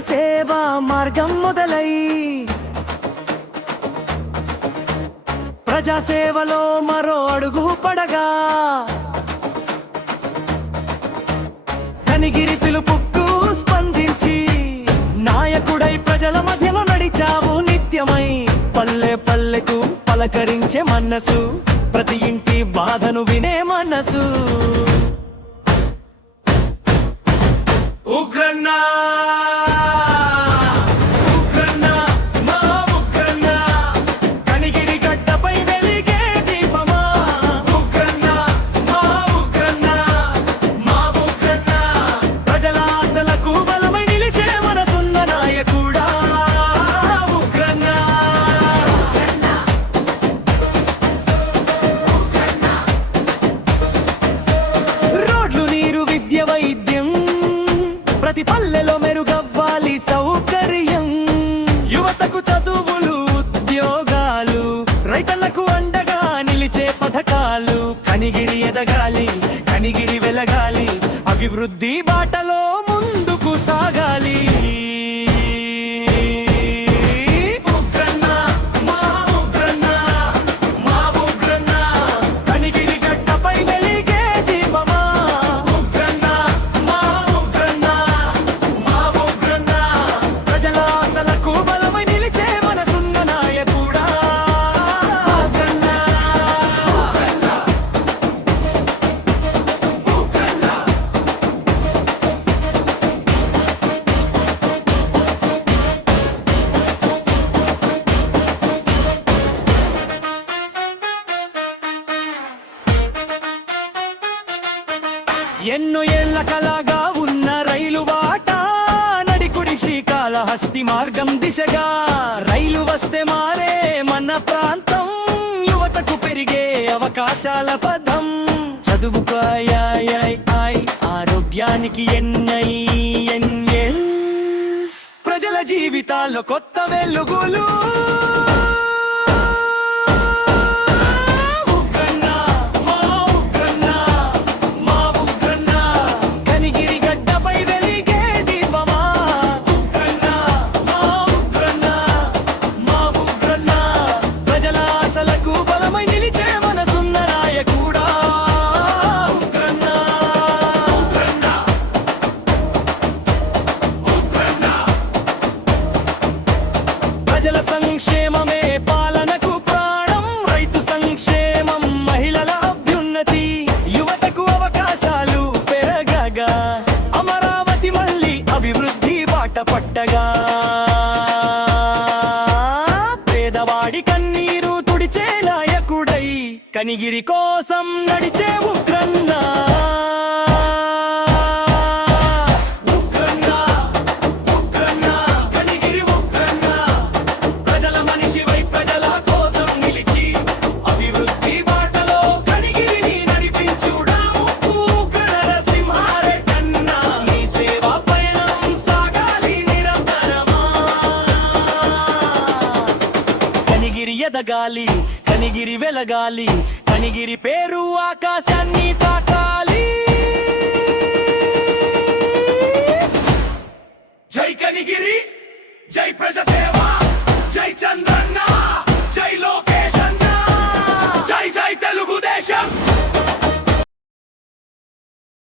ప్రజాసేవా మార్గం మొదలై ప్రజాసేవలో మరో అడుగు పడగా కనిగిరి పిలుపుకు స్పందించి నాయకుడై ప్రజల మధ్యలో నడిచావు నిత్యమై. పల్లె పల్లెకు పలకరించే మనసు, ప్రతి ఇంటి బాధను వినే మనసు. ఉగ్రన్నా ప్రతి పల్లెలో మెరుగవ్వాలి సౌకర్యం. యువతకు చదువులు, ఉద్యోగాలు, రైతులకు అండగా నిలిచే పథకాలు. కనిగిరి ఎదగాలి, కనిగిరి వెలగాలి, అభివృద్ధి బాటలో ముందుకు సాగాలి. ఎన్నో ఏళ్ల కలగా ఉన్న రైలు బాట నడికుడి శ్రీకాళహస్తి మార్గం దిశగా. రైలు వస్తే మారే మన ప్రాంతం, యువతకు పెరిగే అవకాశాల పదం. చదువుకు ఆరోగ్యానికి ప్రజల జీవితాల్లో కొత్త వెలుగులు. ప్రజల సంక్షేమమే పాలనకు ప్రాణం, రైతు సంక్షేమం మహిళల అభ్యున్నతి. యువతకు అవకాశాలు పెరగగా అమరావతి మళ్ళీ అభివృద్ధి బాట పట్టగా. పేదవాడి కన్నీరు తుడిచే నాయకుడై కనిగిరి కోసం నడిచే ఉగ్రన్నా. కనిగిరి ఎదగాలి, కనిగిరి వెలగాలి, కనిగిరి పేరు ఆకాశాన్ని తాకాలి. జై కనిగిరి, జై ప్రజా